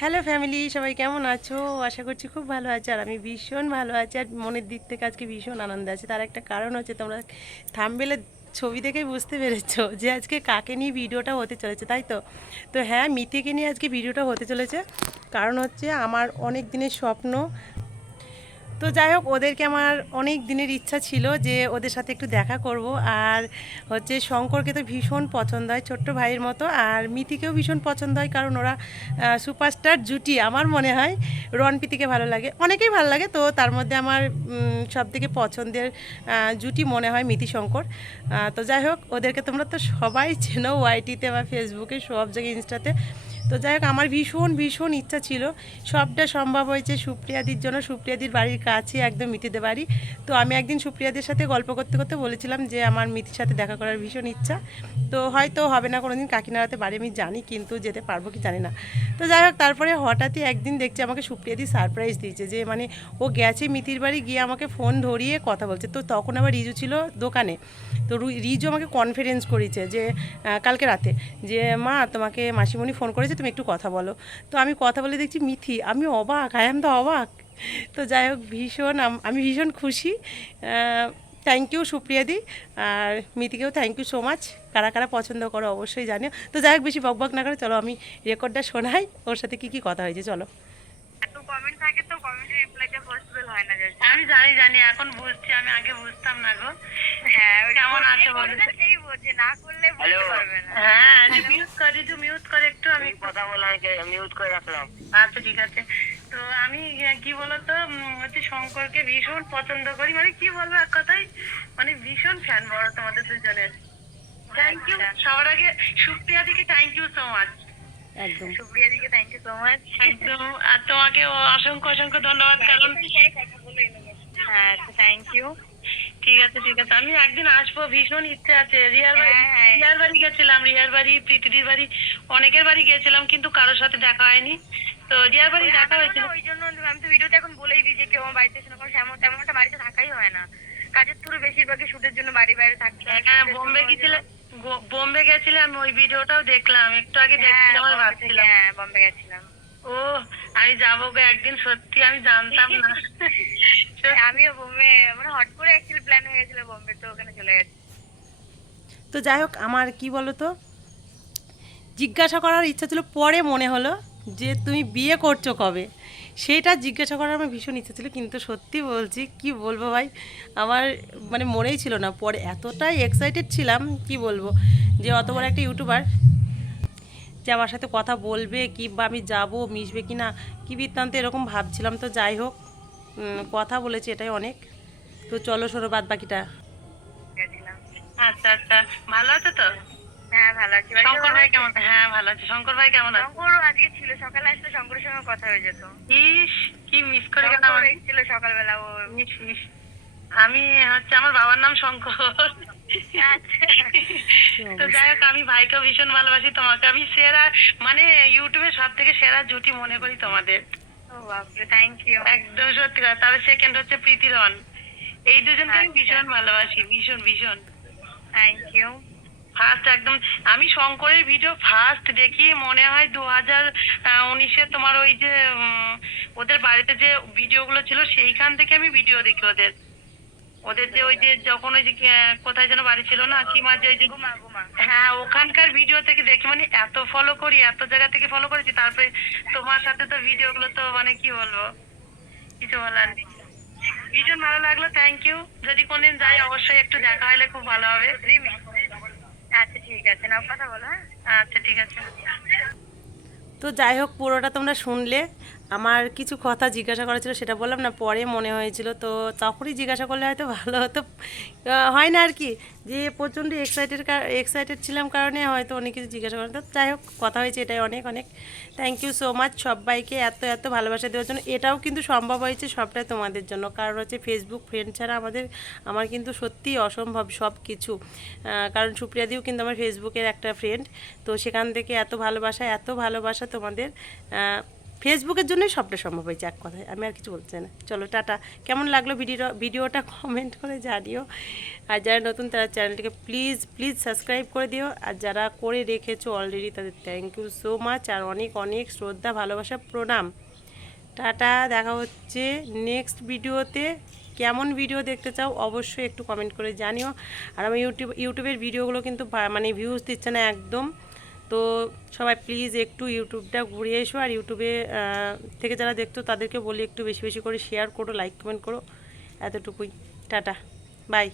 Hello family, সবাই কেমন আছো? আশা করছি খুব ভালো আছো। আর আমি ভীষণ ভালো আছি, আর মনের দিক থেকে আজকে ভীষণ আনন্দ আছে। তার একটা কারণ হচ্ছে, তোমরা থাম্বনেলের ছবি দেখেই বুঝতে পেরেছো যে আজকে কাকে নিয়ে ভিডিওটা হতে চলেছে, তাই তো? তো হ্যাঁ, মিথিকে নিয়ে আজকে ভিডিওটা হতে চলেছে। কারণ হচ্ছে আমার অনেক দিনের স্বপ্ন। তো যাই হোক, ওদেরকে আমার অনেক দিনের ইচ্ছা ছিল যে ওদের সাথে একটু দেখা করব। আর হচ্ছে শঙ্করকে তো ভীষণ পছন্দ হয় ছোট্ট ভাইয়ের মতো, আর মিথিকেও ভীষণ পছন্দ হয়, কারণ ওরা সুপারস্টার জুটি। আমার মনে হয় রণপ্রীতিকে ভালো লাগে, অনেকেই ভালো লাগে, তো তার মধ্যে আমার সব থেকে পছন্দের জুটি মনে হয় মিথি শঙ্কর। তো যাই হোক, ওদেরকে তোমরা তো সবাই চেনো, ওয়াইটিতে বা ফেসবুকে, সব জায়গায়, ইনস্টাতে। তো যাই হোক, আমার ভীষণ ভীষণ ইচ্ছা ছিল, সবটা সম্ভব হয়েছে সুপ্রিয়াদির জন্য। সুপ্রিয়াদির বাড়ির কাছে একদম মিতিদের বাড়ি। তো আমি একদিন সুপ্রিয়াদের সাথে গল্প করতে করতে বলেছিলাম যে আমার মিতির সাথে দেখা করার ভীষণ ইচ্ছা। তো হয়তো হবে না কোনো দিন, কাকিনাড়াতে বাড়ি আমি জানি, কিন্তু যেতে পারবো কি জানি না। তো যাই হোক, তারপরে হঠাৎই একদিন দেখছি আমাকে সুপ্রিয়াদি সারপ্রাইজ দিয়েছে, যে মানে ও গেছে মিতির বাড়ি, গিয়ে আমাকে ফোন ধরিয়ে কথা বলছে। তো তখন আবার রিজু ছিল দোকানে। তো রিজু আমাকে কনফারেন্স করেছে যে কালকে রাতে, যে মা তোমাকে মাসিমণি ফোন করেছে, তুমি একটু কথা বলো। তো আমি কথা বলে দেখছি মিথি, আমি অবাক, আই এম তো অবাক। তো যাই হোক, ভীষণ আমি ভীষণ খুশি। থ্যাংক ইউ সুপ্রিয়াদি, আর মিথিকেও থ্যাংক ইউ সো মাচ। কারা কারা পছন্দ করো অবশ্যই জানিও। তো যাই হোক, বেশি বকবক না করে চলো আমি রেকর্ডটা শোনাই, ওর সাথে কী কী কথা হয়েছে, চলো। এত কমেন্ট থাকে তো কমেন্টের রিপ্লাইটা পসিবল হয় না। আমি জানি জানি এখন বুঝছি, আমি আগে বুঝতাম না গো। হ্যাঁ, কেমন আছে বলো? সেই বোঝে, না করলে বুঝতে পারবে না। হ্যাঁ, মিউট করে, একটু মিউট করে, একটু আমি কথা বলা মিউট করে রাখলাম। আচ্ছা ঠিক আছে। তো আমি কি বলতো, হচ্ছে শঙ্করকে ভীষণ পছন্দ করি, মানে কি বলবো এক কথাই, মানে ভীষণ ফ্যান বড় তোমাদের দুজনের। থ্যাংক ইউ সবার আগে সুপ্রিয়া দিকে, থ্যাংক ইউ সো মাচ। একদম। সুপ্রিয়া দিকে থ্যাংক ইউ সো মাচ। একদম। আর তোমাকে অসংখ্য অসংখ্য ধন্যবাদ, কারণ হ্যাঁ থ্যাংক ইউ। ঠিক আছে ঠিক আছে, আমি একদিন আসবো, ভীষণ ইচ্ছে আছে। রিয়ার বাড়ি গেছিলাম, রিয়ার বাড়ি, প্রীতিদির বাড়ি, অনেকের বাড়ি গেছিলাম, কিন্তু কারোর সাথে দেখা হয়নি। তো রিয়ার বাড়ি দেখা হয়েছিল, ওই জন্য আমি তো ভিডিওতে এখন বলেই দিই যে কেউ আমার বাড়িতে এসে, কারণ তেমন তেমন একটা বাড়িতে থাকাই হয় না, কাজের থ্রু বেশিরভাগই শুটের জন্য বাড়ি বাইরে থাকতে হয়। হ্যাঁ, বোম্বে গেছিলে, বোম্বে গেছিলে, আমি ওই ভিডিওটাও দেখলাম, একটু আগে দেখছিলাম, আমি ভাবছিলাম। হ্যাঁ, বোম্বে গেছিলাম। ও, আমি যাবো গো একদিন, সত্যি আমি জানতাম না। আমিও বোম্বে, মানে হট করে অ্যাকচুয়ালি প্ল্যান হয়ে গেছিল বোম্বে, তো ওখানে চলে গেছি। তো যাই হোক, আমার কি বলো তো, জিজ্ঞাসা করার ইচ্ছা ছিল, পরে মনে হলো যে তুমি বিয়ে করছো কবে, সেটা জিজ্ঞাসা করার আমার ভীষণ ইচ্ছা ছিল। কিন্তু সত্যি বলছি, কি বলবো ভাই, আমার মানে মনেই ছিল না। পরে এতটাই এক্সাইটেড ছিলাম, কি বলবো, যে অত বড় একটা ইউটিউবার যে আমার সাথে কথা বলবে কি, বা আমি যাবো, মিশবে কি না, কী বৃত্তান্ত, এরকম ভাবছিলাম। তো যাই হোক, কথা বলেছি, এটাই অনেক। তো চলো সরো বাদ বাকিটা। গেছিলাম। আচ্ছা আচ্ছা, ভালো আছে তো? হ্যাঁ ভালো আছি। শঙ্কর ভাই কেমন? হ্যাঁ ভালো আছে। শঙ্কর ভাই কেমন আছে? শঙ্কর আজকে ছিল, সকালে আসলে শঙ্করের সঙ্গে কথা হয়ে যেত। ইস, কি মিস করে গেলাম আমি। ছিল সকালবেলা, ও ইস ইস। আমি হচ্ছে, আমার বাবার নাম শঙ্কর। আচ্ছা। তো যাই হোক, আমি ভাইকেও ভীষণ ভালোবাসি, তোমাকে আমি সেরা, মানে ইউটিউবে সব থেকে সেরা জুটি মনে করি তোমাদের। ও বাপরে, থ্যাংক ইউ। একদম সত্যি কথা। তবে সেকেন্ড হচ্ছে প্রীতিরন, এই দুজনকে আমি ভীষণ ভালোবাসি, ভীষণ ভীষণ। Thank you. ফার্স্ট একদম, আমি শঙ্করের ভিডিও ফার্স্ট দেখি মনে হয় 2019-এ, তোমার ওই যে ওদের বাড়িতে যে ভিডিওগুলো ছিল, সেইখান থেকে আমি ভিডিও দেখি ওদের। ওদের যে ওই যে যখন ওই যে কোথায় যেন বাড়ি ছিল না, কি মাঝে ওই যে হ্যাঁ, ওখানকার ভিডিও থেকে দেখি, মানে এত ফলো করি, এত জায়গা থেকে ফলো করেছি। তারপরে তোমার সাথে তো ভিডিও গুলো তো মানে কি বলবো, কিছু বলার নেই। ভীষণ ভালো লাগলো, থ্যাংক ইউ। যদি কোনদিন যাই, অবশ্যই একটু দেখা হলে খুব ভালো হবে। আচ্ছা ঠিক আছে, নাও কথা বলো। হ্যাঁ আচ্ছা ঠিক আছে। তো যাই হোক, পুরোটা তোমরা শুনলে। আমার কিছু কথা জিজ্ঞাসা করা ছিল, সেটা বললাম না, পরে মনে হয়েছিল, তো তখনই জিজ্ঞাসা করলে হয়তো ভালো হতো। হয় না আর কি, যে প্রচণ্ড এক্সাইটেড ছিলাম, কারণে হয়তো অনেক কিছু জিজ্ঞাসা করেন। তো যাই হোক, কথা হয়েছে, এটাই অনেক অনেক। থ্যাংক ইউ সো মাচ সবাইকে এত এত ভালোবাসা দেওয়ার জন্য। এটাও কিন্তু সম্ভব হয়েছে সবটাই তোমাদের জন্য, কারণ হচ্ছে ফেসবুক ফ্রেন্ড ছাড়া আমার কিন্তু সত্যিই অসম্ভব সব কিছু। কারণ সুপ্রিয়াদিও কিন্তু আমার ফেসবুকের একটা ফ্রেন্ড। তো সেখান থেকে এত ভালোবাসা তোমাদের। ফেসবুকের জন্যই সবটা সম্ভব হয়েছে এক কথায়, আমি আর কিছু বলছি না। চলো টাটা। কেমন লাগলো ভিডিওটা কমেন্ট করে জানিও। আর যারা নতুন তারা চ্যানেলটিকে প্লিজ প্লিজ সাবস্ক্রাইব করে দিও। আর যারা করে রেখেছো অলরেডি তাদের থ্যাংক ইউ সো মাচ। আর অনেক অনেক শ্রদ্ধা ভালোবাসা প্রণাম। টাটা, দেখা হচ্ছে নেক্সট ভিডিওতে। কেমন ভিডিও দেখতে চাও অবশ্যই একটু কমেন্ট করে জানিও। আর আমি ইউটিউবের ভিডিওগুলো কিন্তু মানে ভিউজ দিচ্ছে না একদম। তো সবাই প্লিজ একটু ইউটিউবটা ঘুরে এসো। আর ইউটিউবে থেকে যারা দেখতো তাদেরকে বলি একটু বেশি বেশি করে শেয়ার করো, লাইক কমেন্ট করো। এতটুকুই। Tata, by.